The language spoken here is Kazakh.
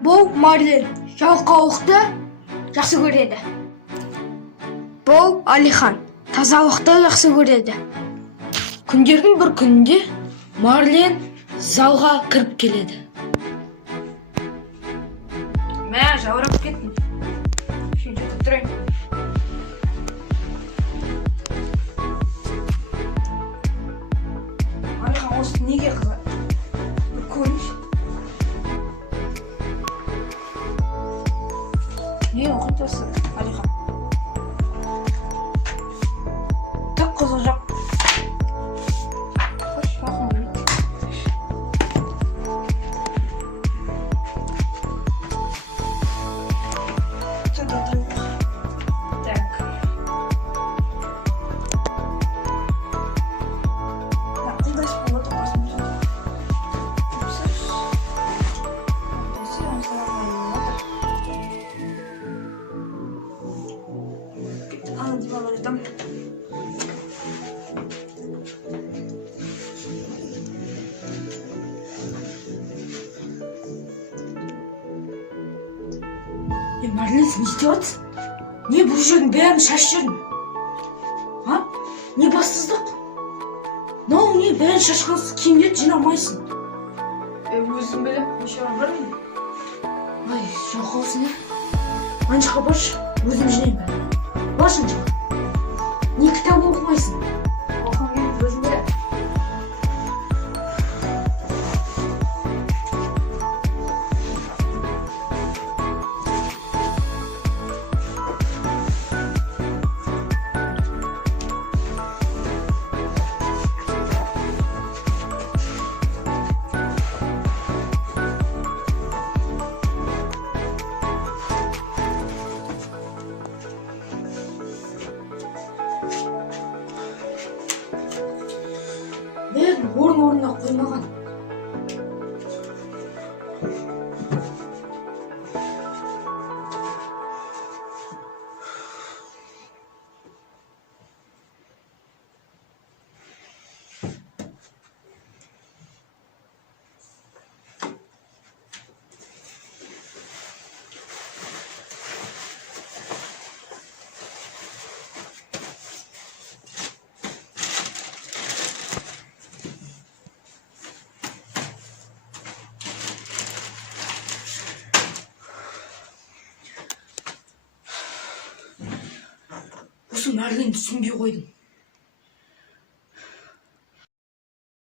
Бұл Марлен жалқаулықты жақсы көреді. Бұл Алихан тазалықты жақсы көреді. Күндердің бір күнінде Марлен залға кіріп келеді. Мә, жаурап кеттім. Şimdi тұрайын. Алихан, осы неге қызады? Bir konuş. Ne okuyorsun Alihan? Tık kızacak. Hoş bakın. Dur. Так. Кандай болады басымызда? Там. Марлен, сен не істеватсың? Не бұл жердің бәрін шашып жүрдің? А? Не бассыздық? Мынау не бәрін шашқансыз киімдерді жинамайсың? Өзім білем, неше бар ма? Ай, жалқаусың ya. Ана жаққа баршы, өзім жинайын бәрін. Баршы ана жаққа. Не кітап оқымайсың? Оқым келіп өзім білем. Бәрін орын-орнына қоймаған. Осы Марленді түсінбей қойдым.